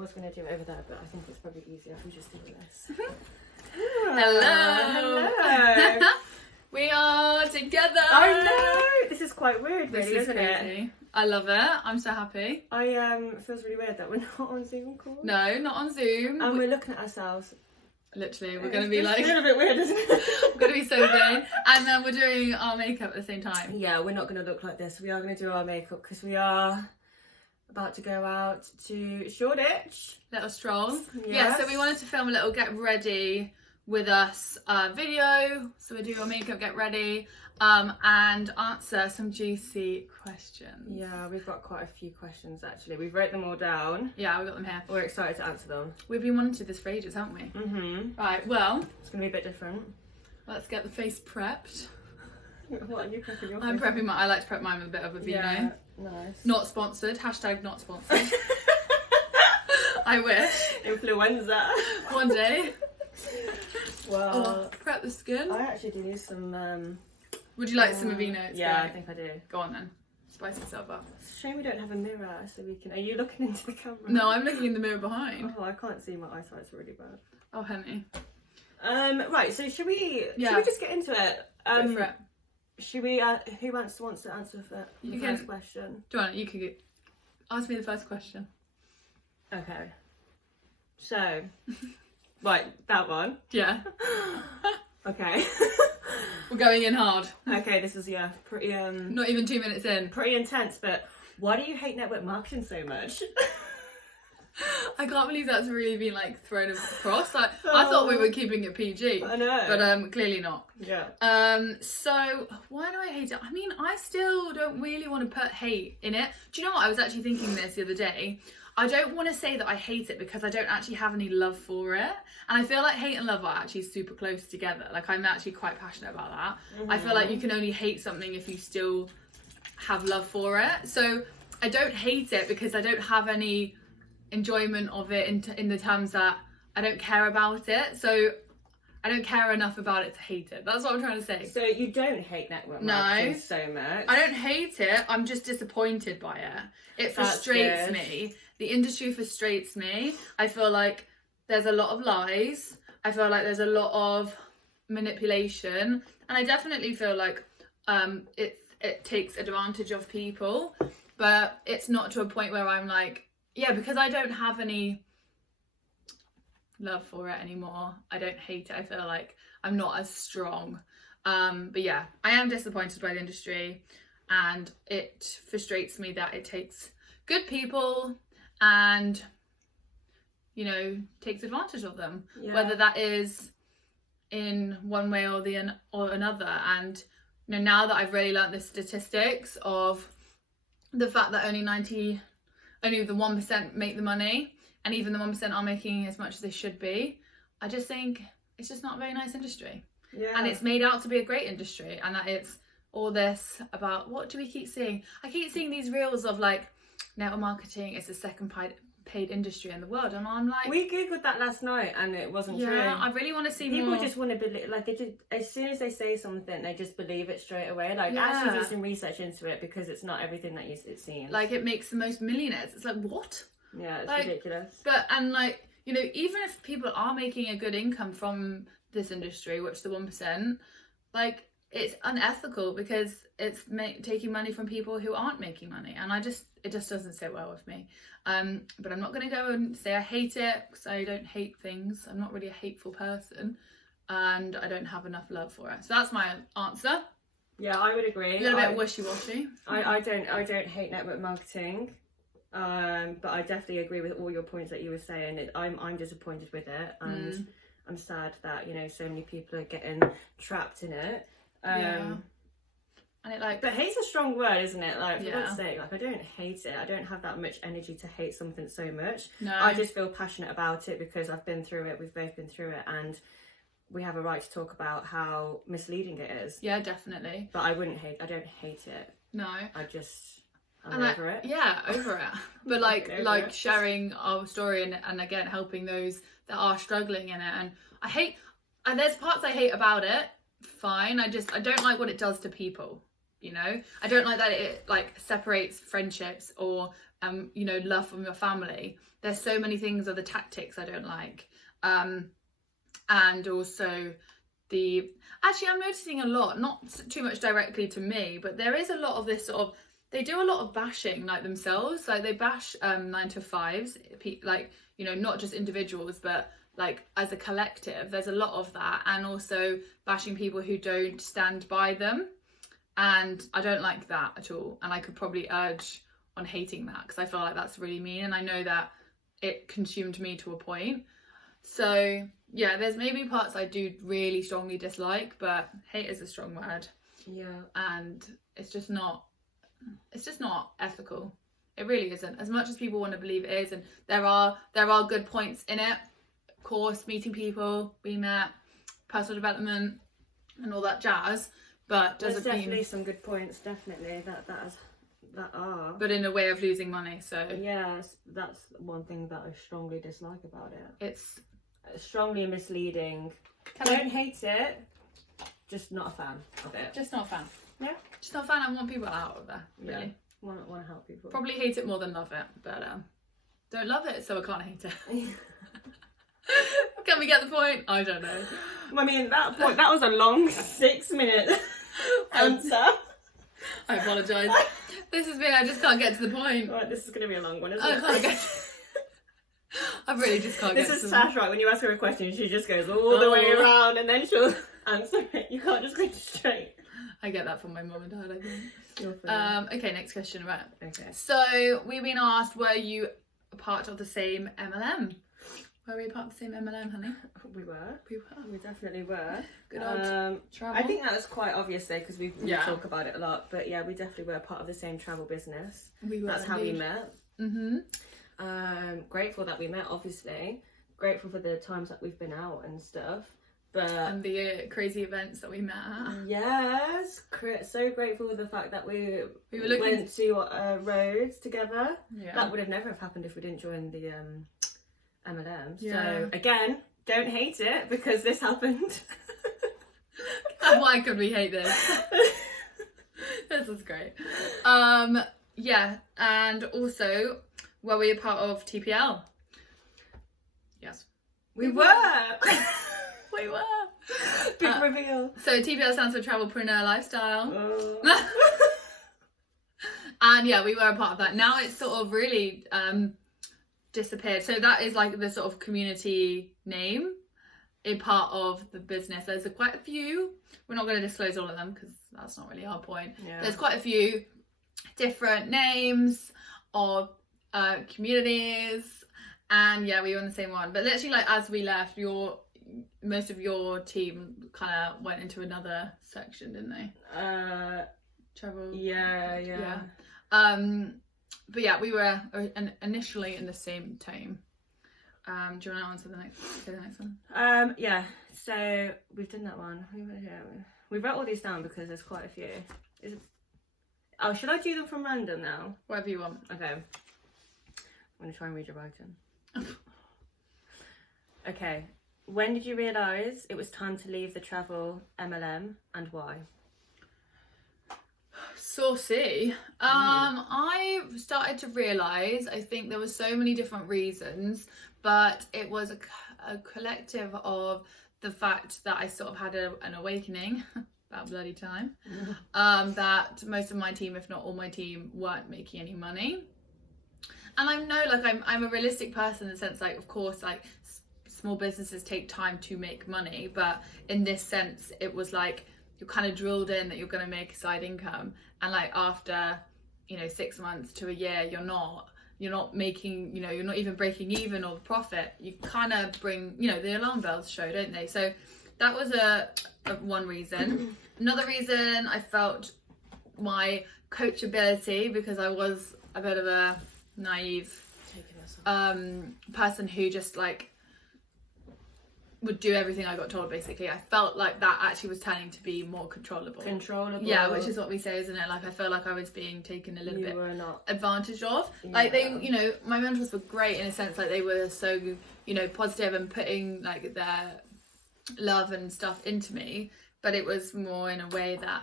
was going to do it over there, but I think it's probably easier if we just do this. Hello. We are together. I know. This is quite weird, really, This is isn't crazy. it? I love it. I'm so happy. It feels really weird that we're not on Zoom call. No, not on Zoom. And we're looking at ourselves. Literally, we're going to be like... It's a little bit weird, isn't it? We're going to be so vain. And then we're doing our makeup at the same time. Yeah, we're not going to look like this. We are going to do our makeup because we are about to go out to Shoreditch. Little stroll. Yes. Yeah, so we wanted to film a little get ready with us video. So we do our makeup, get ready, and answer some juicy questions. Yeah, we've got quite a few questions actually. We've wrote them all down. Yeah, we got them here. We're excited to answer them. We've been wanting to do this for ages, haven't we? Mm-hmm. Right, well, It's going to be a bit different. let's get the face prepped. What are you prepping your I'm face? prepping I like to prep mine with a bit of a vino. Yeah, nice. Not sponsored. Hashtag not sponsored. I wish. Influenza. One day. Well, Prep the skin. I actually do need some... Would you like some vino? Yeah, I think I do. Go on then. Spice yourself up. It's a shame we don't have a mirror so we can... Are you looking into the camera? No, I'm looking in the mirror behind. Oh, I can't see. My eyesight's really bad. Oh, honey. Right, so should we just get into it? Go for it. Should we, who wants to answer the You first can. question? Do you want it? You could ask me the first question. Okay. So, right, that one. Yeah. Okay. We're going in hard. Okay, this is, pretty, Not even 2 minutes in. pretty intense, but why do you hate network marketing so much? I can't believe that's really been like thrown across. I thought we were keeping it PG. I know. But clearly not. Yeah. So why do I hate it? I mean, I still don't really want to put hate in it. Do you know what? I was actually thinking this the other day. I don't want to say that I hate it because I don't actually have any love for it. And I feel like hate and love are actually super close together. Like, I'm actually quite passionate about that. I feel like you can only hate something if you still have love for it. So I don't hate it because I don't have any enjoyment of it in the terms that I don't care about it. So I don't care enough about it to hate it. That's what I'm trying to say. So you don't hate network marketing so much? I don't hate it. I'm just disappointed by it. It frustrates me. The industry frustrates me. I feel like there's a lot of lies. I feel like there's a lot of manipulation. And I definitely feel like it takes advantage of people. But it's not to a point where I'm like, yeah, because I don't have any love for it anymore. I don't hate it. I feel like I'm not as strong. But yeah, I am disappointed by the industry, and it frustrates me that it takes good people and, you know, takes advantage of them, whether that is in one way or another. And, you know, now that I've really learnt the statistics of the fact that only the 1% make the money, and even the 1% are making as much as they should be, I just think it's just not a very nice industry. Yeah. And it's made out to be a great industry, and that it's all this about, what do we keep seeing? I keep seeing these reels of like, network marketing is the second paid industry in the world, and I'm like, we googled that last night and it wasn't true. Yeah, I really want to see people more. Just want to believe, like, they just, as soon as they say something, they just believe it straight away. Like, actually do some research into it, because it's not everything that it seems. Like, it makes the most millionaires. It's like, what? Yeah, it's like, ridiculous. But, and like, you know, even if people are making a good income from this industry, which the 1%, like, it's unethical because it's taking money from people who aren't making money, and it just doesn't sit well with me. But I'm not going to go and say I hate it, because I don't hate things. I'm not really a hateful person, and I don't have enough love for it. So that's my answer. Yeah, I would agree. A little bit wishy-washy. I don't hate network marketing, but I definitely agree with all your points that you were saying. I'm disappointed with it, and I'm sad that, you know, so many people are getting trapped in it. And it, like, but hate's a strong word, isn't it? Like, for God's sake, like, I don't hate it. I don't have that much energy to hate something so much. No. I just feel passionate about it because I've been through it. We've both been through it, and we have a right to talk about how misleading it is. Yeah, definitely. But I don't hate it. No. I'm over it. Yeah, over it. But like sharing our story and again helping those that are struggling in it. And there's parts I hate about it. Fine. I don't like what it does to people. You know, I don't like that it like separates friendships or you know, love from your family. There's so many things of the tactics I don't like. And also actually I'm noticing a lot, not too much directly to me, but there is a lot of this sort of, they do a lot of bashing like themselves, like they bash 9-to-5s, like, you know, not just individuals, but like as a collective. There's a lot of that, and also bashing people who don't stand by them, and I don't like that at all, and I could probably urge on hating that, because I feel like that's really mean, and I know that it consumed me to a point. So yeah, there's maybe parts I do really strongly dislike, but hate is a strong word. Yeah. And it's just not ethical. It really isn't. As much as people want to believe it is, and there are good points in it. Of course, meeting people, we met, personal development and all that jazz, but there's definitely some good points, definitely, that are. But in a way of losing money, so. Yes, that's one thing that I strongly dislike about it. It's strongly misleading. Don't hate it, just not a fan of it. Just not a fan. Yeah. Just not a fan. I want people out of there, really. Yeah. Want to help people. Probably hate it more than love it, but don't love it, so I can't hate it. Can we get the point? I don't know. I mean, that was a long 6-minute answer. I apologise. This is me, I just can't get to the point. Right, this is going to be a long one, isn't I it? can't get I really just can't get to This is Tash, right? When you ask her a question, she just goes all the way around and then she'll answer it. You can't just go straight. I get that from my mum and dad, I think. You're funny. Okay, next question, right? Okay. So, we've been asked, were you a part of the same MLM? Were we a part of the same MLM, honey? We were. We were. We definitely were. Good old travel. I think that was quite obvious though, because we talk about it a lot. But yeah, we definitely were part of the same travel business. We were. That's how we met. Mm-hmm. Grateful that we met, obviously. Grateful for the times that we've been out and stuff. But and the crazy events that we met at. Yes, so grateful for the fact that we went to Rhodes together. Yeah. That would have never have happened if we didn't join the MLM. Yeah. So again, don't hate it because this happened. Why could we hate this? This is great. Yeah, and also, were we a part of TPL? Yes. We were. We were. Big reveal. So TPL stands for Travelpreneur Lifestyle. Oh. And yeah, we were a part of that. Now it's sort of really disappeared. So that is like the sort of community name, a part of the business. There's quite a few. We're not going to disclose all of them because that's not really our point. Yeah. There's quite a few different names of communities, and yeah, we were in the same one. But literally, like as we left, most of your team kind of went into another section, didn't they? Travel. Yeah. But yeah, we were initially in the same team. Do you want to answer the next one? Yeah. So we've done that one. We wrote all these down because there's quite a few. Oh, should I do them from random now? Whatever you want. Okay. I'm gonna try and read your writing. Okay. When did you realise it was time to leave the travel MLM and why? Saucy. I started to realise, I think there were so many different reasons, but it was a collective of the fact that I sort of had an awakening about bloody time, that most of my team, if not all my team, weren't making any money. And I know, like, I'm a realistic person in the sense, like, of course, like, small businesses take time to make money, but in this sense, it was like, you're kind of drilled in that you're going to make a side income, and like after 6 months to a year, you're not making, you're not even breaking even or the profit. You kind of bring, the alarm bells show, don't they? So that was a one reason. Another reason, I felt my coachability, because I was a bit of a naive person who just like would do everything I got told, basically. I felt like that actually was turning to be more controllable. Yeah, which is what we say, isn't it? Like, I felt like I was being taken a little bit advantage of. Yeah. Like, they, my mentors were great in a sense, like, they were so, positive and putting, like, their love and stuff into me, but it was more in a way that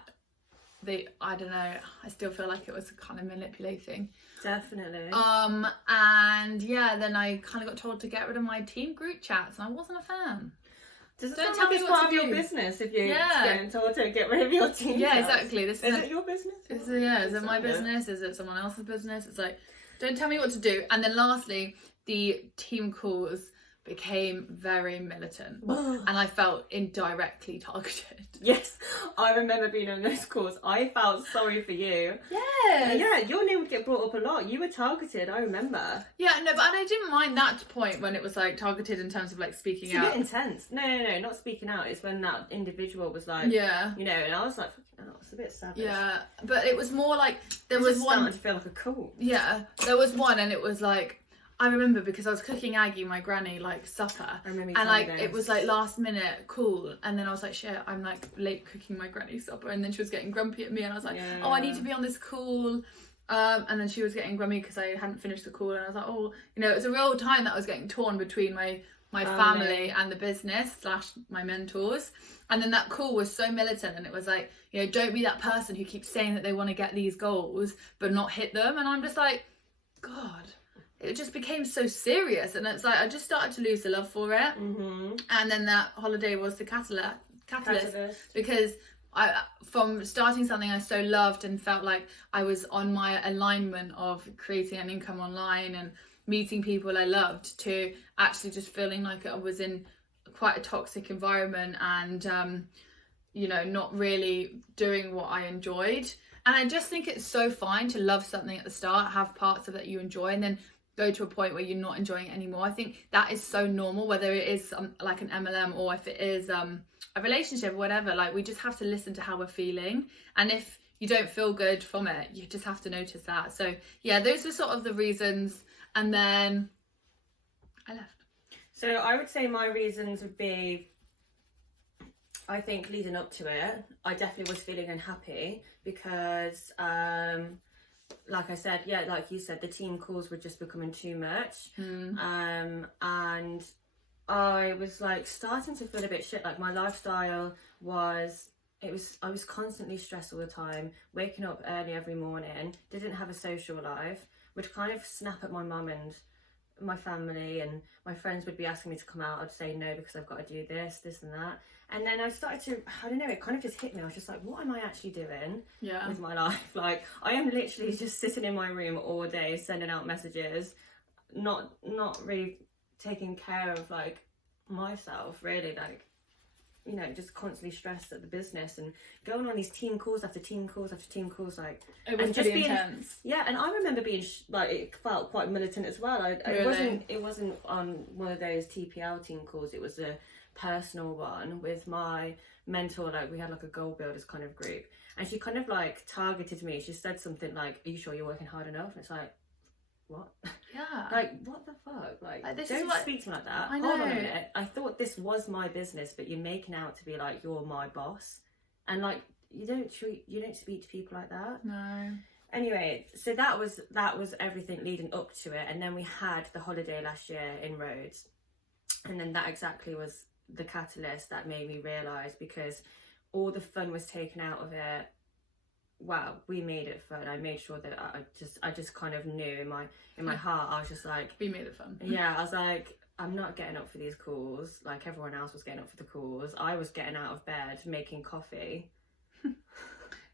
I don't know, I still feel like it was kind of manipulating. Definitely. And yeah, then I kind of got told to get rid of my team group chats, and I wasn't a fan. Does it Don't sound tell like me it's what part to of your do. business if you're Yeah. getting told to get rid of your team? Yeah, chats? exactly. This Is it your business? Is it my business? Is it someone else's business? It's like, don't tell me what to do. And then lastly, the team calls became very militant, and I felt indirectly targeted. Yes, I remember being on those calls. I felt sorry for you. Yeah, your name would get brought up a lot. You were targeted, I remember. Yeah, no, but I didn't mind that point when it was like targeted in terms of like speaking out. It's a bit intense. No, not speaking out. It's when that individual was like, yeah, you know, and I was like, oh, it's a bit savage. Yeah, but it was more like there was one. Starting to feel like a cult. Yeah, there was one, and it was like, I remember because I was cooking Aggie, my granny, like supper, and like it was like last minute, cool, and then I was like, shit, I'm like late cooking my granny supper, and then she was getting grumpy at me, and I was like, oh, I need to be on this call, and then she was getting grumpy because I hadn't finished the call, and I was like, oh, you know, it was a real time that I was getting torn between my family and the business / my mentors. And then that call was so militant, and it was like, you know, don't be that person who keeps saying that they want to get these goals but not hit them. And I'm just like, God, it just became so serious, and it's like I just started to lose the love for it. And then that holiday was the catalyst. Because from starting something I so loved and felt like I was on my alignment of creating an income online and meeting people I loved, to actually just feeling like I was in quite a toxic environment and you know, not really doing what I enjoyed. And I just think it's so fine to love something at the start, have parts of that you enjoy, and then go to a point where you're not enjoying it anymore. I think that is so normal, whether it is like an MLM or if it is a relationship or whatever. Like, we just have to listen to how we're feeling, and if you don't feel good from it, you just have to notice that. So yeah, those were sort of the reasons, and then I left. So I would say my reasons would be, I think leading up to it, I definitely was feeling unhappy because like I said, yeah, like you said, the team calls were just becoming too much. And I was like starting to feel a bit shit. Like, my lifestyle was, I was constantly stressed all the time, waking up early every morning, didn't have a social life, would kind of snap at my mum and my family, and my friends would be asking me to come out. I'd say no because I've got to do this and that. And then I started to, I don't know, it kind of just hit me. I was just like, what am I actually doing with my life? Like, I am literally just sitting in my room all day, sending out messages, not really taking care of like myself, really. Like, you know, just constantly stressed at the business and going on these team calls after team calls after team calls. Like, it was pretty intense. Yeah, and I remember being like, it felt quite militant as well. It wasn't on one of those TPL team calls. It was a personal one with my mentor. Like, we had like a goal builders kind of group, and she kind of like targeted me. She said something like, are you sure you're working hard enough? And it's like, what? Yeah. Like, what the fuck? Like this don't is what... speak to me like that. I know. Hold on a minute. I thought this was my business, but you're making out to be like you're my boss, and like you don't speak to people like that. No. Anyway, so that was everything leading up to it, and then we had the holiday last year in Rhodes, and then that exactly was the catalyst that made me realise, because all the fun was taken out of it. Well, we made it fun. I made sure that I just kind of knew in my heart. I was just like, we made it fun. Yeah, I was like, I'm not getting up for these calls. Like, everyone else was getting up for the calls. I was getting out of bed, making coffee.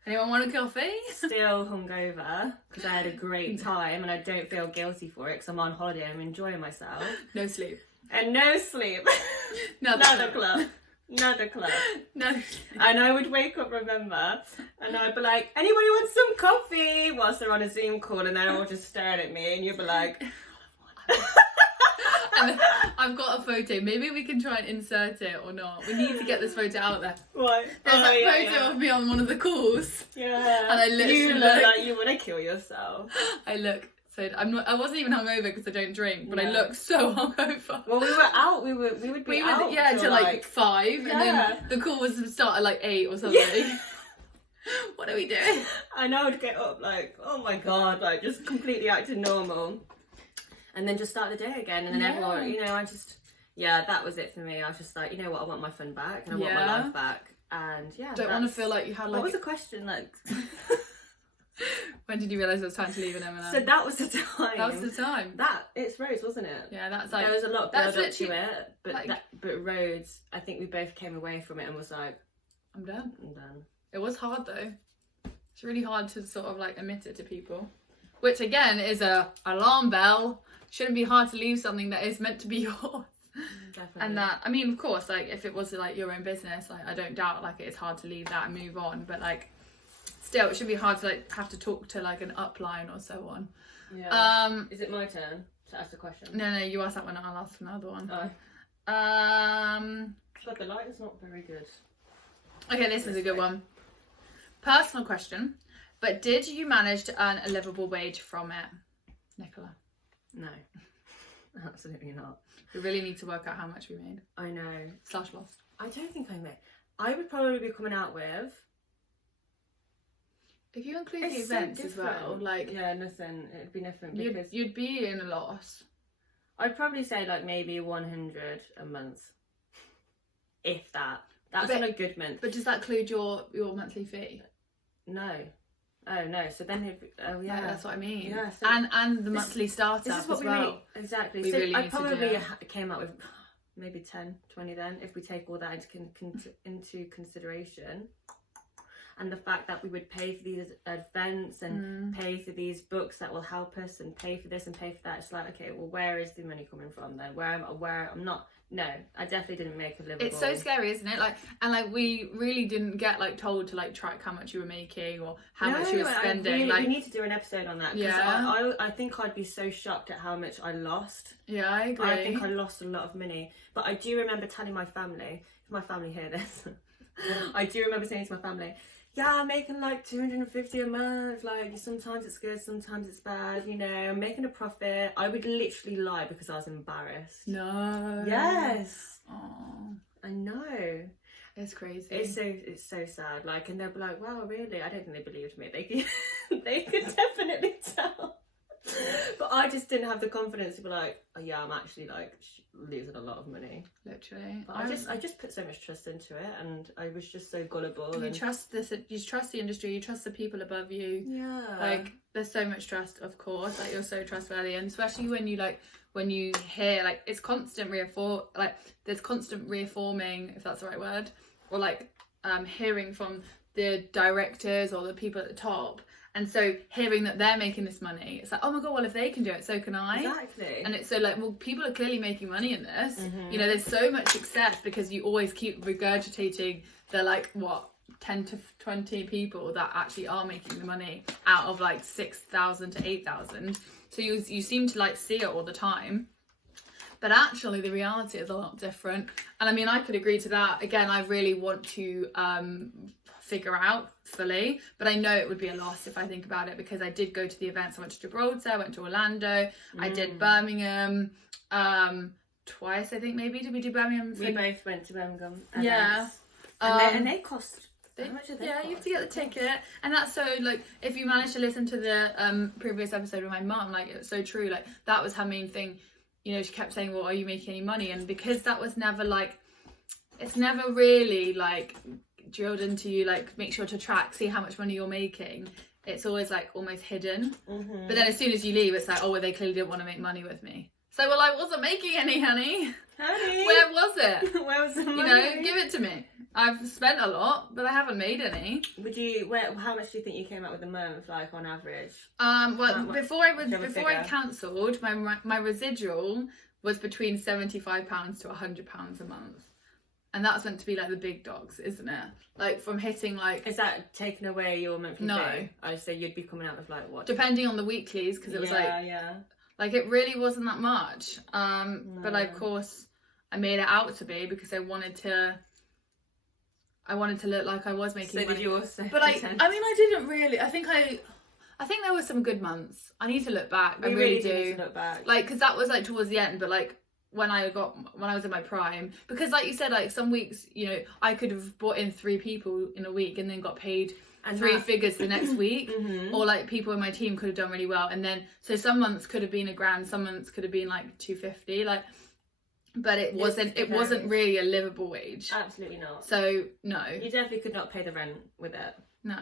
Anyone want a coffee? Still hungover because I had a great time, and I don't feel guilty for it because I'm on holiday and I'm enjoying myself. No sleep. And no sleep. Another club. Another club. No. And I would wake up, remember, and I'd be like, anybody want some coffee? Whilst they're on a Zoom call, and then all just staring at me, and you'd be like... And I've got a photo. Maybe we can try and insert it or not. We need to get this photo out there. What? There's that photo of me on one of the calls. Yeah. And I literally you look like you want to kill yourself. I look so... I wasn't even hungover because I don't drink, but I look so hungover. Well, we were out. We would be out. Yeah, till like 5, and then the call was to start at like 8 or something. Yeah. What are we doing? And I would get up like, oh my god, like just completely acting normal. And then just start the day again, and then everyone, you know, that was it for me. I was just like, you know what, I want my fun back, and I want my life back. And yeah, don't want to feel like you had like. What was the question like? When did you realise it was time to leave an M&M? So that was the time. That was the time. It's Rhodes, wasn't it? Yeah, that's like. There was a lot of build up to literally, it, but like, but Rhodes, I think we both came away from it and was like, I'm done. I'm done. It was hard though. It's really hard to sort of like admit it to people, which again is a alarm bell. Shouldn't be hard to leave something that is meant to be yours. Definitely. And that, I mean, of course, like if it was like your own business, like I don't doubt like it's hard to leave that and move on, but like still it should be hard to like have to talk to like an upline or so on. Yeah. Is it my turn to ask a question? No, you asked that one, I'll ask another one. Oh. But the light is not very good. Okay, this is a good one. Personal question, but did you manage to earn a livable wage from it, Nicola? No, absolutely not. We really need to work out how much we made. I know. / lost. I don't think I made. I would probably be coming out with. If you include the events as well, like yeah, nothing. It'd be nothing because you'd be in a loss. I'd probably say like maybe 100 a month, if that. That's on a good month. But does that include your monthly fee? No. Oh no. So then, oh yeah, that's what I mean. Yeah. So and the monthly startup this is what as we well. Really, exactly. We so really I need to probably came out with maybe 10, 20 then, if we take all that into consideration. And the fact that we would pay for these events and pay for these books that will help us and pay for this and pay for that. It's like, okay, well, where is the money coming from then? Where I'm not. No, I definitely didn't make a livable. It's so scary, isn't it? Like, and like we really didn't get like told to like track how much you were making or how much you were spending. Like, we need to do an episode on that. Yeah. I think I'd be so shocked at how much I lost. Yeah, I agree. I think I lost a lot of money, but I do remember telling my family. If my family hear this, I do remember saying to my family, yeah, I'm making like 250 a month. Like sometimes it's good, sometimes it's bad. You know, I'm making a profit. I would literally lie because I was embarrassed. No. Yes. Oh, I know. It's crazy. It's so sad. Like, and they'll be like, "Wow, really?" I don't think they believed me. They could definitely tell. But I just didn't have the confidence to be like, "Oh yeah, I'm actually like losing a lot of money." Literally. But I just put so much trust into it, and I was just so gullible. You trust this. You trust the industry. You trust the people above you. Yeah. Like, there's so much trust, of course. Like, you're so trustworthy, and especially when you hear like it's constant there's constant reforming, if that's the right word, or like hearing from the directors or the people at the top. And so hearing that they're making this money, it's like, oh my God, well, if they can do it, so can I. Exactly. And it's so like, well, people are clearly making money in this. You know, there's so much success because you always keep regurgitating the like, what, 10 to 20 people that actually are making the money out of like 6,000 to 8,000. So you seem to like see it all the time. But actually the reality is a lot different. And I mean, I could agree to that. Again, I really want to figure out fully, but I know it would be a loss if I think about it, because I did go to the events. I went to Gibraltar, I went to Orlando, I did Birmingham twice, I think. Maybe did we do Birmingham? We both went to Birmingham. Yeah. And they cost. How much did they cost? You have to get the ticket, and that's so like if you manage to listen to the previous episode with my mum, like it's so true. Like that was her main thing. You know, she kept saying, "Well, are you making any money?" And because that was never like, it's never really like drilled into you, like make sure to track, see how much money you're making. It's always like almost hidden. But then as soon as you leave, it's like, oh well, they clearly didn't want to make money with me. So well, I wasn't making any, honey. Where was it? Where was the money? You know, give it to me. I've spent a lot, but I haven't made any. How much do you think you came out with a month, like on average? Well, before I cancelled, my residual was between £75 to £100 a month. And that's meant to be like the big dogs, isn't it? Like from hitting like... Is that taking away your monthly No. fee? I say you'd be coming out with like what? Depending on the weeklies, because it was like it really wasn't that much. But like, of course, I made it out to be because I wanted to look like I was making money. So did you also? But I mean, I didn't really. I think there were some good months. I need to look back. I really do. Need to look back. Like, because that was like towards the end, but like when I was in my prime, because like you said, like some weeks, you know, I could have brought in 3 people in a week and then got paid and 3 figures the next week. Or like people in my team could have done really well, and then so some months could have been £1,000, some months could have been like 250. Like but it wasn't really a livable wage. Absolutely not. So no, you definitely could not pay the rent with it. No.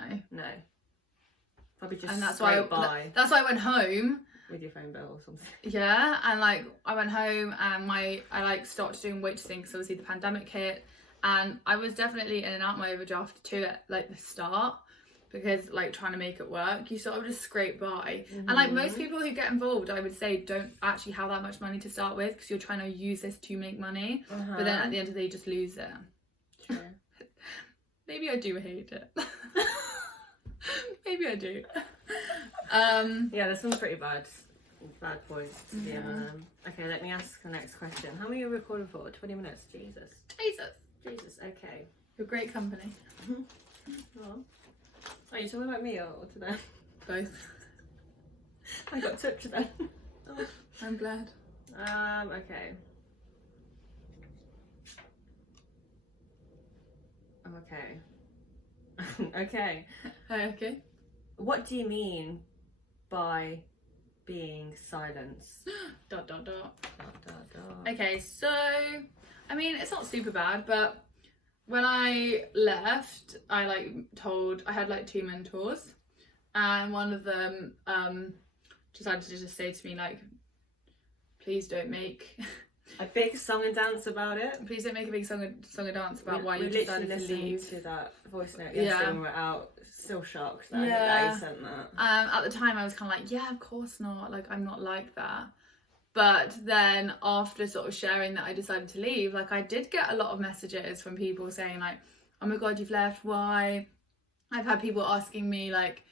Probably just and that's why I went home with your phone bill or something. Yeah, and like I went home and I like started doing waitressing because obviously the pandemic hit, and I was definitely in and out my overdraft too at like the start, because like trying to make it work, you sort of just scrape by. And like most people who get involved, I would say, don't actually have that much money to start with, because you're trying to use this to make money, but then at the end of the day you just lose it. True. Maybe I do hate it. Maybe I do. Yeah, there's some pretty bad points to the MLM. Okay, let me ask the next question. How many are we recording for? 20 minutes? Jesus, okay. You're great company. Oh. Are you talking about me or to them? Both. I got touched then. Oh. I'm glad. Okay. Okay. Okay. What do you mean by being silenced? ... Okay, so I mean, it's not super bad, but when I left, I had like 2 mentors, and one of them decided to just say to me like, please don't make a big song and dance about it. Please don't make a big song and dance about why you decided to leave. To that voice note yesterday when we were out, still shocked that you sent that. At the time I was kind of like, yeah, of course not, like I'm not like that. But then after sort of sharing that I decided to leave, like I did get a lot of messages from people saying like, oh my god, you've left, why? I've had people asking me like,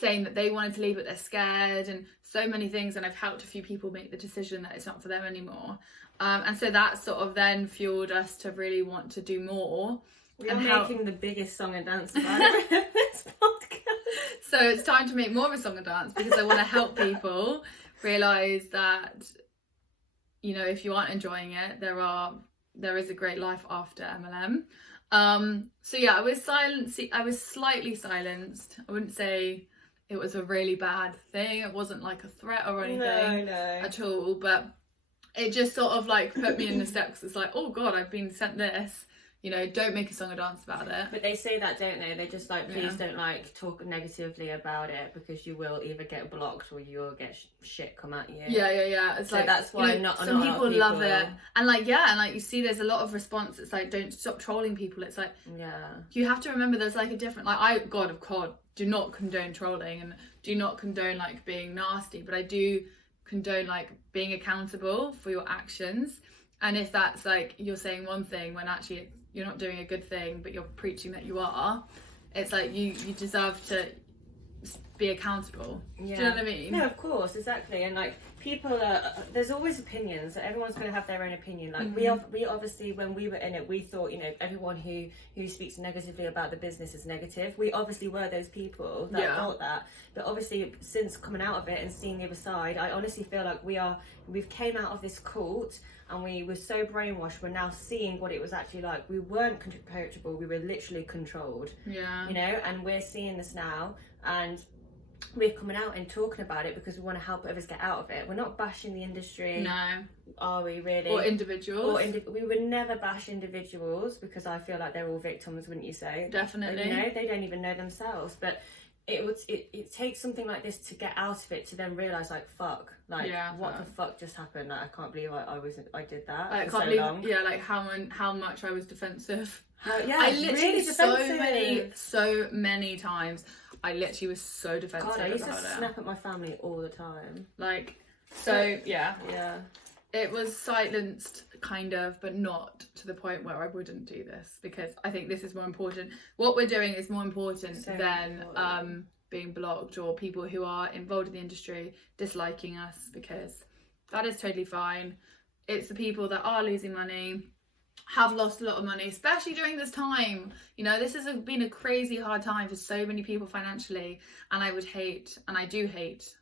saying that they wanted to leave but they're scared, and so many things, and I've helped a few people make the decision that it's not for them anymore. And so that sort of then fueled us to really want to do more. We are making the biggest song and dance about it in this podcast. So it's time to make more of a song and dance, because I want to help people realise that, you know, if you aren't enjoying it, there is a great life after MLM. So yeah, I was slightly silenced. I wouldn't say it was a really bad thing. It wasn't like a threat or anything at all, but it just sort of like put me in the steps. It's like, oh god, I've been sent this, you know, don't make a song or dance about it. But they say that, don't they? They're just like, please don't like talk negatively about it, because you will either get blocked or you will get shit come at you. Yeah. It's so like, that's why you know, some people love it, and like and like you see there's a lot of response. It's like, don't stop trolling people. It's like, you have to remember there's like a different, like God do not condone trolling and do not condone like being nasty, but I do condone like being accountable for your actions. And if that's like you're saying one thing when actually you're not doing a good thing, but you're preaching that you are, it's like you deserve to be accountable. Do you know what I mean? No, of course, exactly. And like people there's always opinions. Everyone's going to have their own opinion. Like we obviously, when we were in it, we thought, you know, everyone who speaks negatively about the business is negative. We obviously were those people that thought that. But obviously, since coming out of it and seeing the other side, I honestly feel like we've came out of this cult, and we were so brainwashed. We're now seeing what it was actually like. We weren't coachable. We were literally controlled. Yeah. You know, and we're seeing this now, and we're coming out and talking about it because we want to help others get out of it. We're not bashing the industry. No. Are we really? Or individuals. We would never bash individuals, because I feel like they're all victims, wouldn't you say? Definitely. You know, they don't even know themselves. But it takes something like this to get out of it, to then realise like, fuck, like what the fuck just happened? Like I can't believe I did that. I for can't so believe long. like how much I was defensive. I literally really so many times. I literally was so defensive. God, I used to snap at my family all the time. Like, so yeah. It was silenced, kind of, but not to the point where I wouldn't do this, because I think this is more important. What we're doing is more important than being blocked, or people who are involved in the industry disliking us, because that is totally fine. It's the people that are losing money, have lost a lot of money, especially during this time. You know, this has been a crazy hard time for so many people financially, and I do hate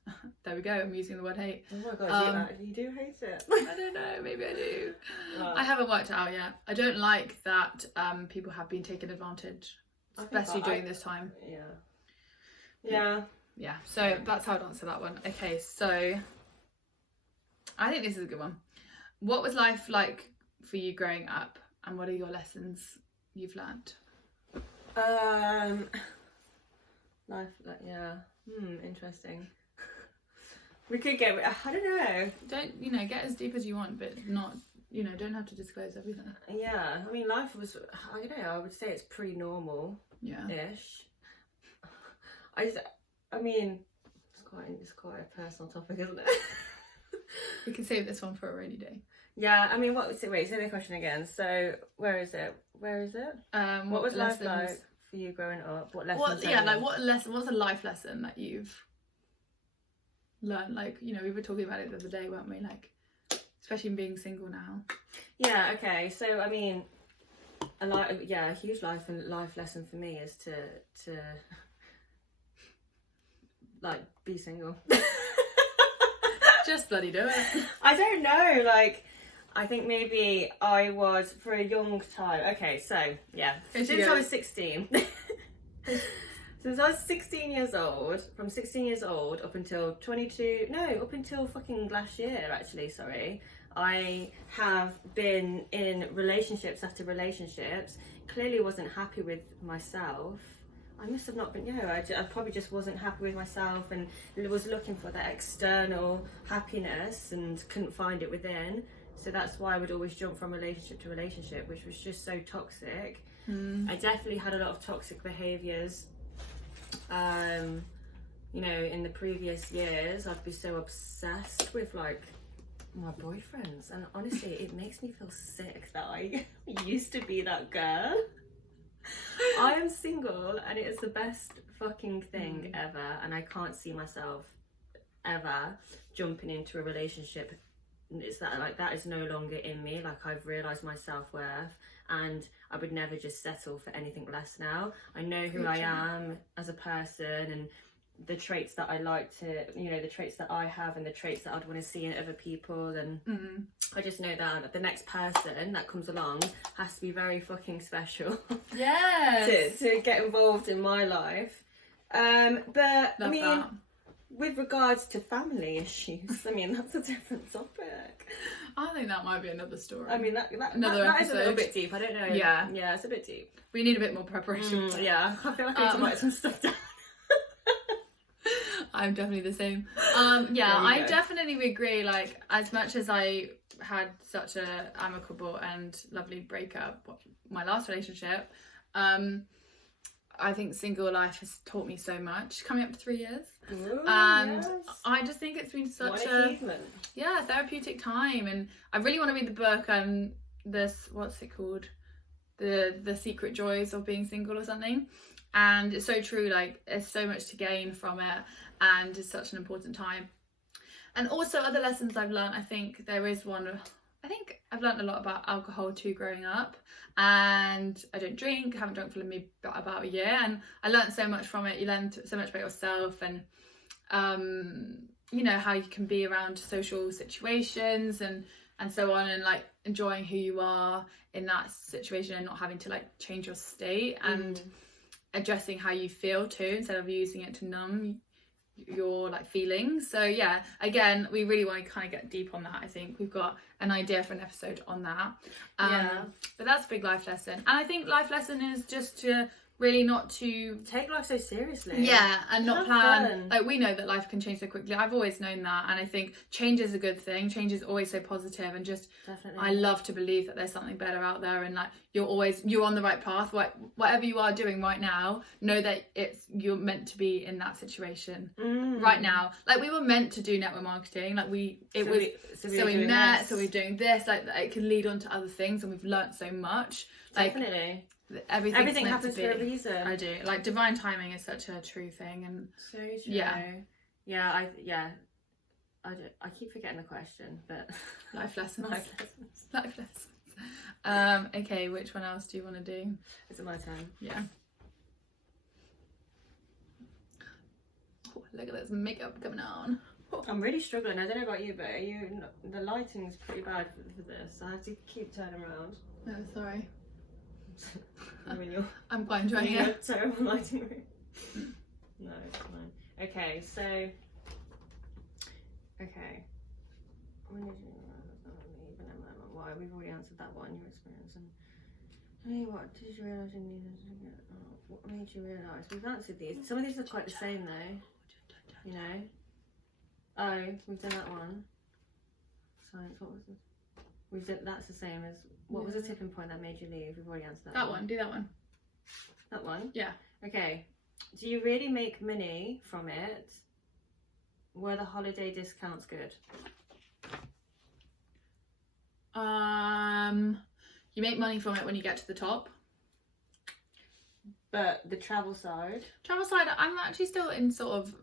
there we go, I'm using the word hate. Oh my god, you do hate it. I don't know, maybe I do. I haven't worked it out yet. I don't like that people have been taken advantage, especially during this time. So that's how I'd answer that one. Okay, so I think this is a good one. what was life like for you growing up, and what are your lessons you've learned? Life, interesting. We could get, I don't know. Don't, get as deep as you want, but not, don't have to disclose everything. Yeah, I mean, life was, I don't know, I would say it's pretty normal-ish. I mean, it's quite a personal topic, isn't it? We can save this one for a rainy day. Yeah, I mean, wait, say the question again. So, where is it? What was life like for you growing up? What lessons? What's a life lesson that you've learned? Like, we were talking about it the other day, weren't we? Like, especially in being single now. Yeah, okay. So, I mean, a huge life lesson for me is to like, be single. Just bloody do it. I don't know, like, I think maybe I was for a young time. Okay, so yeah, since I was 16. Since I was 16 years old, from 16 years old up until 22, up until fucking last year, actually, sorry, I have been in relationships after relationships. Clearly wasn't happy with myself. I must have not been, I probably just wasn't happy with myself and was looking for that external happiness and couldn't find it within. So that's why I would always jump from relationship to relationship, which was just so toxic. I definitely had a lot of toxic behaviours. In the previous years, I'd be so obsessed with, like, my boyfriends. And honestly, it makes me feel sick that I used to be that girl. I am single and it is the best fucking thing ever, and I can't see myself ever jumping into a relationship. It's that is no longer in me. Like, I've realised my self-worth and I would never just settle for anything less now. I know who I am as a person and the traits that I like to, the traits that I have and the traits that I'd want to see in other people, and I just know that the next person that comes along has to be very fucking special. Yes. to get involved in my life. But I mean, with regards to family issues, I mean, that's a different topic. I think that might be another story. I mean, that is a little bit deep. I don't know. Yeah, it's a bit deep. We need a bit more preparation. Yeah, I feel like I need to write some stuff down. I'm definitely the same. I definitely agree. Like, as much as I had such a amicable and lovely breakup, my last relationship, I think single life has taught me so much. Coming up to 3 years. Ooh, and yes. I just think it's been such a therapeutic time, and I really want to read the book what's it called, the Secret Joys of Being Single or something. And it's so true, like, there's so much to gain from it, and it's such an important time. And also other lessons I've learned, I think there is one, I think I've learned a lot about alcohol too growing up, and I don't drink, haven't drunk for maybe about a year, and I learned so much from it. You learn so much about yourself, and how you can be around social situations and so on, and like enjoying who you are in that situation and not having to like change your state, and addressing how you feel too instead of using it to numb your like feelings. So yeah, again, we really want to kind of get deep on that. I think we've got an idea for an episode on that. But that's a big life lesson, and I think life lesson is just to really not to take life so seriously. Yeah, and not plan. Fun. Like, we know that life can change so quickly. I've always known that, and I think change is a good thing. Change is always so positive, and just definitely. I love to believe that there's something better out there, and like you're on the right path. Whatever you are doing right now, know that you're meant to be in that situation right now. Like, we were meant to do network marketing. Like, we met, so we're doing this. Like, it can lead on to other things, and we've learnt so much. Like, definitely. Everything happens for a reason. I do. Like, divine timing is such a true thing, and so true. I keep forgetting the question, but life lessons. Okay, which one else do you want to do? Is it my turn? Yeah. Oh, look at this makeup coming on. I'm really struggling. I don't know about you, but the lighting's pretty bad for this. I have to keep turning around. Oh, sorry. I'm quite enjoying it. Terrible lighting room. No, it's fine. Okay, so. Okay. we've already answered that one. Your experience and hey, what did you realise you needed to get? Oh, what made you realise? We've answered these. Some of these are quite the same though. You know. Oh, we've done that one. Science. What was this? We've done. That's the same as. What was the tipping point that made you leave? We've already answered that. That one. Do that one. That one. Yeah. Okay. Do you really make money from it? Were the holiday discounts good? You make money from it when you get to the top. But the travel side? Travel side, I'm actually still in sort of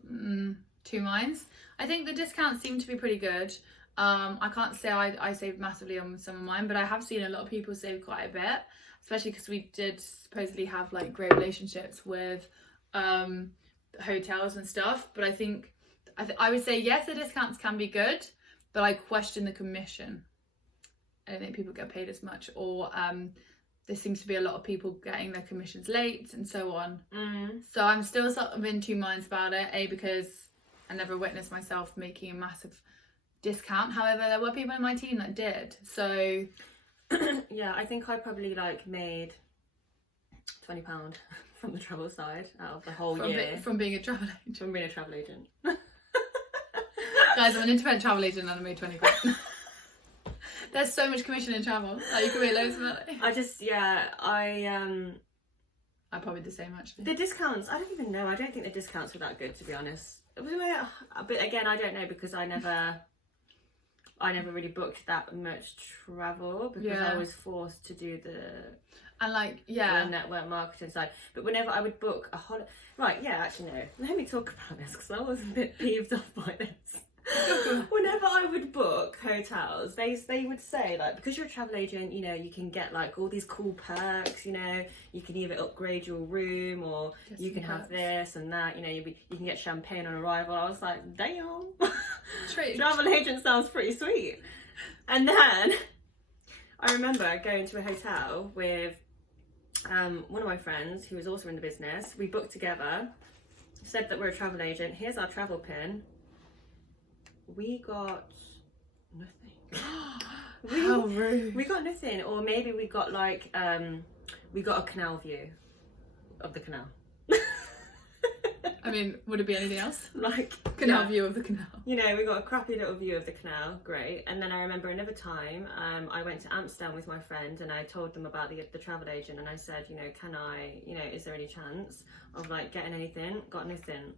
two minds. I think the discounts seem to be pretty good. I can't say I saved massively on some of mine, but I have seen a lot of people save quite a bit, especially because we did supposedly have like great relationships with hotels and stuff. But I think I would say yes, the discounts can be good, but I question the commission. I don't think people get paid as much, or there seems to be a lot of people getting their commissions late and so on. So I'm still sort of in two minds about it. A, because I never witnessed myself making a massive discount. However, there were people in my team that did. So yeah, I think I probably like made £20 from the travel side out of the whole year. From being a travel agent. From being a travel agent. Guys, I'm an independent travel agent and I made 20 grand. There's so much commission in travel. Like, you can make loads of money. I probably the same actually. The discounts, I don't even know. I don't think the discounts were that good, to be honest. But again, I don't know because I never really booked that much travel because I was forced to do the network marketing side. But whenever I would book a holiday, actually no. Let me talk about this because I was a bit peeved off by this. Whenever I would book hotels, they would say like, because you're a travel agent, you know, you can get like all these cool perks, you know, you can either upgrade your room or you can have this and that, you know, you can get champagne on arrival. I was like, damn, travel agent sounds pretty sweet. And then I remember going to a hotel with one of my friends who was also in the business. We booked together, said that we're a travel agent. Here's our travel pin. We got nothing. How rude. We got nothing, or maybe we got like we got a canal view of the canal. I mean, would it be anything else? Like Canal view of the canal. You know, we got a crappy little view of the canal, great. And then I remember another time, I went to Amsterdam with my friend and I told them about the travel agent and I said, you know, can I, you know, is there any chance of like getting anything? Got nothing.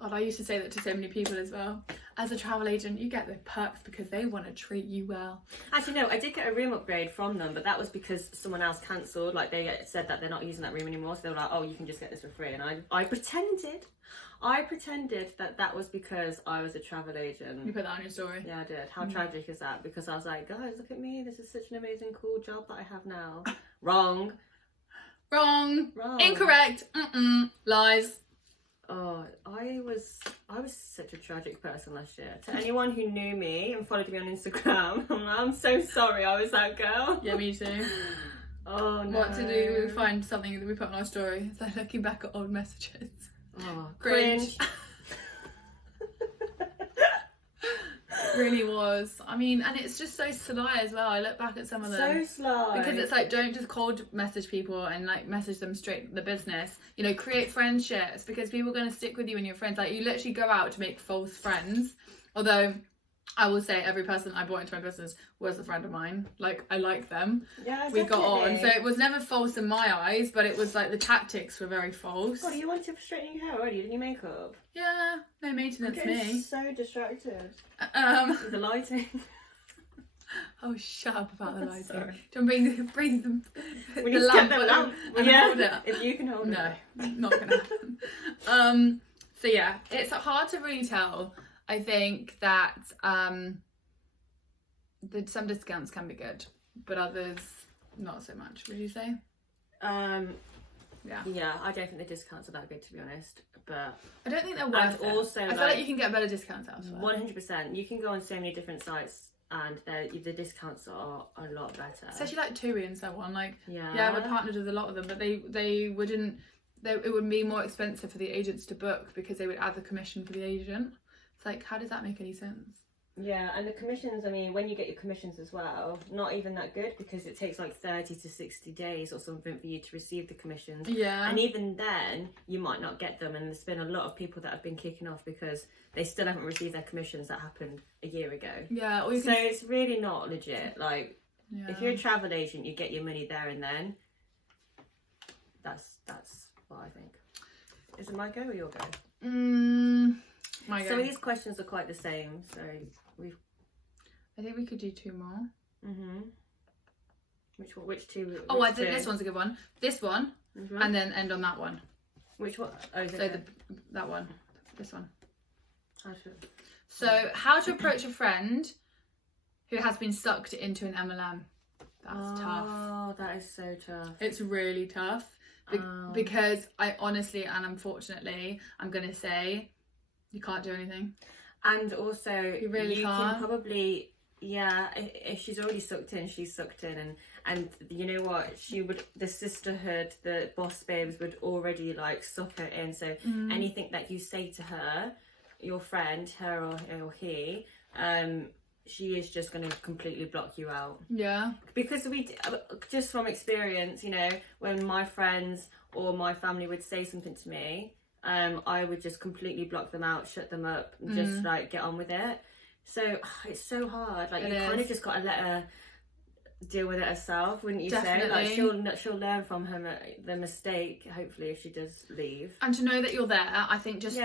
God, I used to say that to so many people as well. As a travel agent, you get the perks because they want to treat you well. Actually, no, I did get a room upgrade from them, but that was because someone else cancelled. Like, they said that they're not using that room anymore, so they were like, oh, you can just get this for free. And I pretended that was because I was a travel agent. You put that on your story? Yeah, I did. How tragic is that? Because I was like, guys, look at me. This is such an amazing, cool job that I have now. Wrong. Incorrect. Lies. Oh, I was such a tragic person last year. To anyone who knew me and followed me on Instagram, I'm so sorry I was that girl. Yeah, me too. Oh no. What to do? We find something that we put on our story. It's like looking back at old messages. Oh, cringe. Really was. I mean, and it's just so sly as well. I look back at some of them. So sly. Because it's like, don't just cold message people and like message them straight the business. You know, create friendships because people are going to stick with you and your friends. Like, you literally go out to make false friends. Although I will say every person I brought into my business was a friend of mine. Like, I like them. Yeah, we got on. So it was never false in my eyes, but it was like the tactics were very false. God, you wanted to straighten your hair already, didn't you? Makeup? Yeah, no maintenance me. So distracted. The lighting. Oh, shut up about the lighting. Sorry. Don't bring the We need the to lamp, get the lamp. and hold it. If you can hold it. No, not gonna happen. So yeah, it's hard to really tell. I think that some discounts can be good, but others not so much. Would you say? Yeah, I don't think the discounts are that good, to be honest. But I don't think they're worth it. Also, I feel like you can get better discounts elsewhere. 100%. You can go on so many different sites, and the discounts are a lot better. Especially like TUI and so on. Like, yeah, we're partnered with a lot of them, but they wouldn't. It would be more expensive for the agents to book because they would add the commission for the agent. It's like, how does that make any sense? Yeah, and the commissions, I mean, when you get your commissions as well, not even that good, because it takes like 30 to 60 days or something for you to receive the commissions. Yeah. And even then, you might not get them. And there's been a lot of people that have been kicking off because they still haven't received their commissions that happened a year ago. Yeah. So it's really not legit. Like, yeah. if you're a travel agent, you get your money there and then. That's what I think. Is it my go or your go? My go. Some of these questions are quite the same, so I think we could do 2 more. Which two? Oh, I did. This one's a good one. This one, and then end on that one. Which one? Oh, so that one. This one. So, how to approach a friend who has been sucked into an MLM? That's tough. Oh, that is so tough. It's really tough because I honestly and unfortunately, I'm gonna say, you can't do anything. And also, you can probably, if she's already sucked in, she's sucked in, and you know what, the sisterhood, the boss babes would already like suck her in. So anything that you say to her, your friend, her or he, she is just going to completely block you out. Yeah. Because just from experience, you know, when my friends or my family would say something to me, I would just completely block them out, shut them up, and just like get on with it. So it's so hard. Like, you kind of just got to let her deal with it herself, wouldn't you say? Like, she'll learn from the mistake, hopefully, if she does leave. And to know that you're there, I think just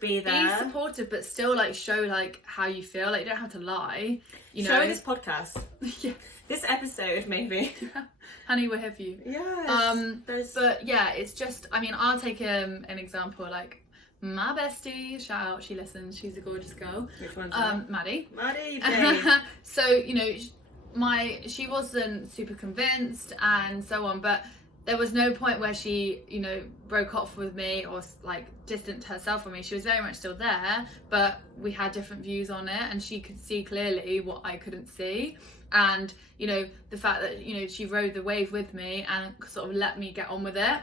be there, be supportive, but still like show like how you feel. Like, you don't have to lie. You know, show this podcast. Yeah. This episode, maybe. Yeah. Honey, we're here for you. Yes. But yeah, it's just, I mean, I'll take an example, like my bestie, shout out, she listens, she's a gorgeous girl. Which one's Maddie. Maddie, babe. So, you know, she wasn't super convinced and so on, but there was no point where she, you know, broke off with me or like distanced herself from me. She was very much still there, but we had different views on it, and she could see clearly what I couldn't see. And, you know, the fact that, you know, she rode the wave with me and sort of let me get on with it.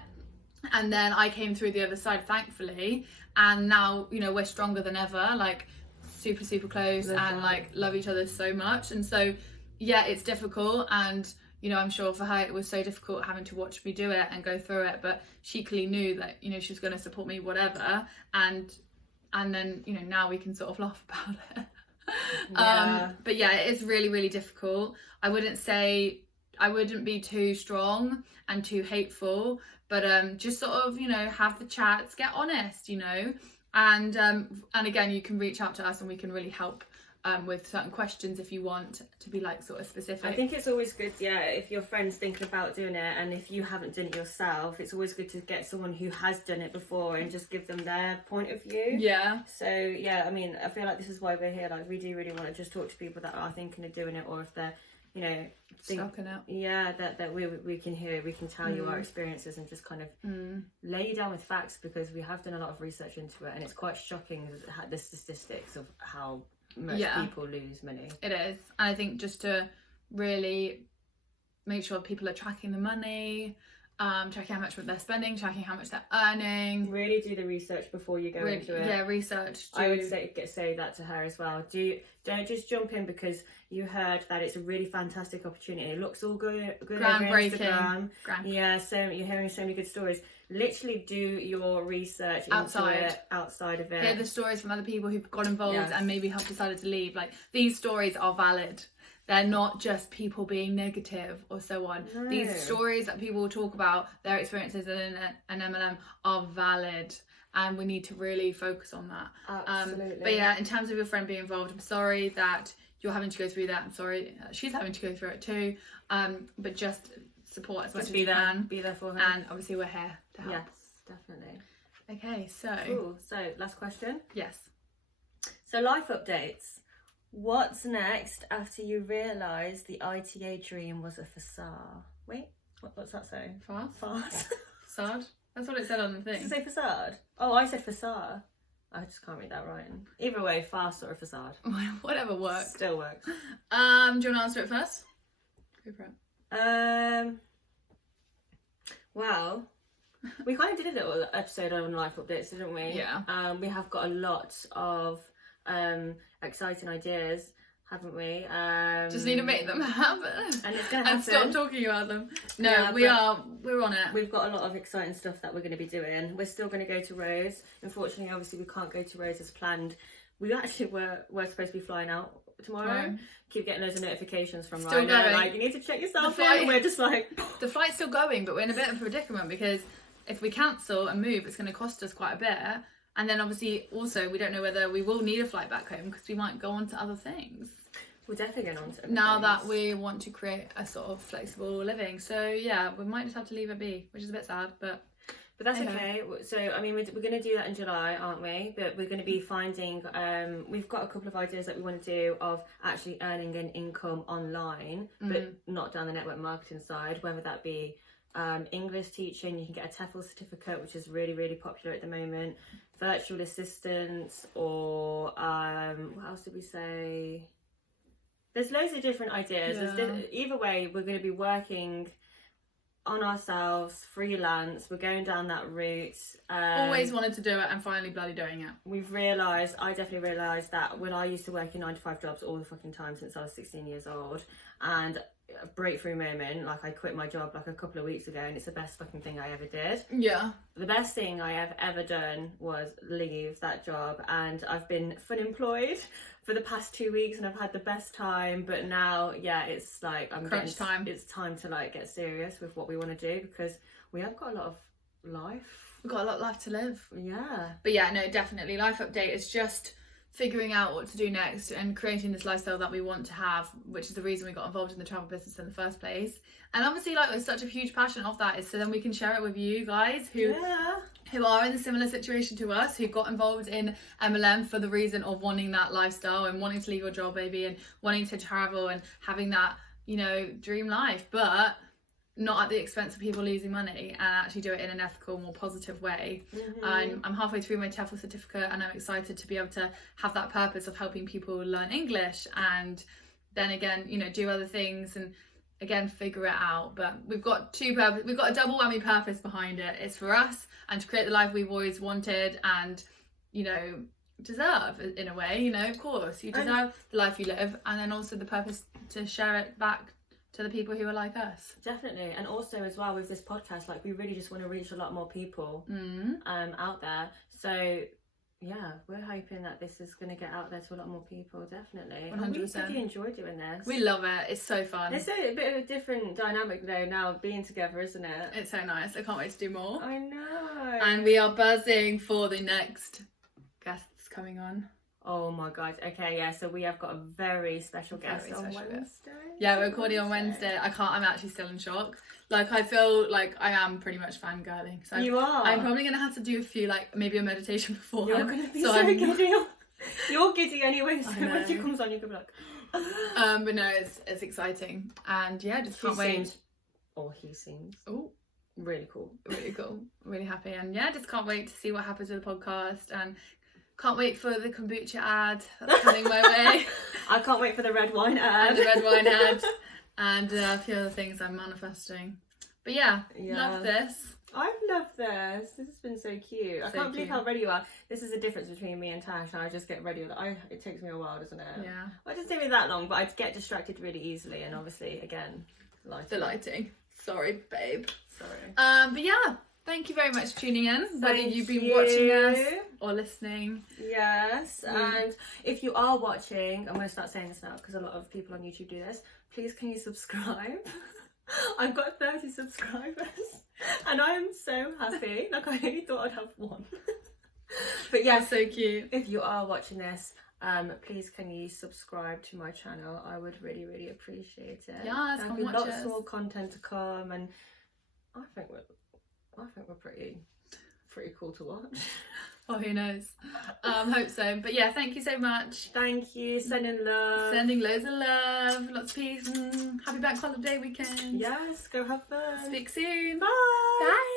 And then I came through the other side, thankfully. And now, you know, we're stronger than ever, like super, super close, and like love each other so much. And so, yeah, it's difficult. And, you know, I'm sure for her it was so difficult having to watch me do it and go through it. But she clearly knew that, you know, she was going to support me, whatever. And then, you know, now we can sort of laugh about it. But yeah, it is really, really difficult. I wouldn't be too strong and too hateful, but just sort of, you know, have the chats, get honest, you know, and again, you can reach out to us and we can really help with certain questions if you want to be like sort of specific. I think it's always good, if your friend's thinking about doing it, and if you haven't done it yourself, it's always good to get someone who has done it before and just give them their point of view. Yeah. So yeah, I mean, I feel like this is why we're here. Like, we do really want to just talk to people that are thinking of doing it, or if they're, you know, stocking up. Yeah, that we can hear, we can tell you our experiences and just kind of lay you down with facts, because we have done a lot of research into it, and it's quite shocking the statistics of how much people lose money. It is. And I think just to really make sure people are tracking the money, tracking how much they're spending, tracking how much they're earning. Really do the research before you go into it. Yeah, research. I would say that to her as well. Don't just jump in because you heard that it's a really fantastic opportunity. It looks all good groundbreaking. Yeah, so you're hearing so many good stories. Literally do your research outside of it. Hear the stories from other people who've got involved and maybe have decided to leave. Like, these stories are valid. They're not just people being negative or so on. No. These stories that people will talk about, their experiences in an MLM, are valid. And we need to really focus on that. Absolutely. But yeah, in terms of your friend being involved, I'm sorry that you're having to go through that. I'm sorry she's having to go through it too. But just support as much as you can. Be there for her. And obviously we're here to help. Yes, definitely. Okay, so. Cool. So, last question. Yes. So, life updates. What's next after you realise the ITA dream was a facade? Wait, what's that say? Farce? Facade? That's what it said on the thing. Does it say facade? Oh, I said facade. I just can't read that right. Either way, farce or a facade. Whatever works. Still works. Do you want to answer it first? Go for it. Well, we kind of did a little episode on life updates, didn't we? Yeah. We have got a lot of exciting ideas. haven't we? Just need to make them happen. And it's going to happen. And stop talking about them. No, Yeah, we're on it. We've got a lot of exciting stuff that we're going to be doing. We're still going to go to Rhodes. Unfortunately, obviously, we can't go to Rhodes as planned. We actually were supposed to be flying out tomorrow. Right. Keep getting loads of notifications from Still Ryanair, going. like, you need to check yourself The in. flight- And we're just like... The flight's still going, but we're in a bit of a predicament because if we cancel and move, it's going to cost us quite a bit. And then obviously, also, we don't know whether we will need a flight back home because we might go on to other things. We're definitely going on to Now things. that we want to create a sort of flexible living. So yeah, we might just have to leave it be, which is a bit sad, but that's okay. So, I mean, we're going to do that in July, aren't we? But we're going to be finding, we've got a couple of ideas that we want to do of actually earning an income online, but not down the network marketing side, whether that be English teaching. You can get a TEFL certificate, which is really, really popular at the moment, virtual assistants, or what else did we say? There's loads of different ideas. Yeah. Either way, we're going to be working on ourselves, freelance. We're going down that route. Always wanted to do it and finally bloody doing it. I definitely realised that when I used to work in 9-to-5 jobs all the fucking time since I was 16 years old, and a breakthrough moment, like I quit my job like a couple of weeks ago, and it's the best fucking thing I ever did. Yeah. The best thing I have ever done was leave that job, and I've been unemployed for the past 2 weeks, and I've had the best time. But now, yeah, it's like time. It's time to like get serious with what we want to do, because we have got a lot of life. We've got a lot of life to live. Yeah. But yeah, no, definitely. Life update is just figuring out what to do next and creating this lifestyle that we want to have, which is the reason we got involved in the travel business in the first place. And obviously, like, there's such a huge passion of that is so then we can share it with you guys who are in a similar situation to us, who got involved in MLM for the reason of wanting that lifestyle and wanting to leave your job, maybe, and wanting to travel and having that, you know, dream life, but not at the expense of people losing money, and actually do it in an ethical, more positive way. I'm halfway through my TEFL certificate, and I'm excited to be able to have that purpose of helping people learn English, and then again, you know, do other things and again figure it out. But we've got we've got a double whammy purpose behind it. It's for us and to create the life we've always wanted and, you know, deserve in a way. You know, of course you deserve the life you live, and then also the purpose to share it back to the people who are like us. Definitely. And also as well with this podcast, like, we really just want to reach a lot more people out there. So yeah, we're hoping that this is going to get out there to a lot more people, definitely. 100%. We really enjoy doing this. We love it. It's so fun. It's a bit of a different dynamic though now being together, isn't it? It's so nice. I can't wait to do more. I know. And we are buzzing for the next guests coming on. Oh my god. Okay, yeah, so we have got a very special guest on Wednesday. Yeah, we're recording on Wednesday. I'm actually still in shock. Like, I feel like I am pretty much fangirling. So you are. I'm probably going to have to do a few, like, maybe a meditation beforehand. You're going to be so giddy. You're giddy anyway, so when she comes on, you can be like... But no, it's exciting. And yeah, just can't wait. He seems. Oh, really cool. Really cool. Really happy. And yeah, just can't wait to see what happens with the podcast. And can't wait for the kombucha ad that's coming my way. I can't wait for the red wine ad. And the red wine ad. And a few other things I'm manifesting. But yeah, love this. I've loved this. This has been so cute. I can't believe how ready you are. This is the difference between me and Tash. I just get ready. It takes me a while, doesn't it? Yeah. Well, it doesn't take me that long, but I get distracted really easily. And obviously, again, the lighting. Sorry, babe. Sorry. But yeah, thank you very much for tuning in. Whether you've been watching us or listening. Yes. And if you are watching, I'm going to start saying this now because a lot of people on YouTube do this. Please, can you subscribe? I've got 30 subscribers and I'm so happy. Like, I only thought I'd have one. But yeah, that's so cute. If you are watching this, please can you subscribe to my channel? I would really, really appreciate it. Yeah, there'll be lots more content to come, and I think we're pretty cool to watch. Well, who knows? Hope so. But yeah, thank you so much. Thank you. Sending love. Sending loads of love. Lots of peace. Happy bank holiday weekend. Yes, go have fun. Speak soon. Bye. Bye.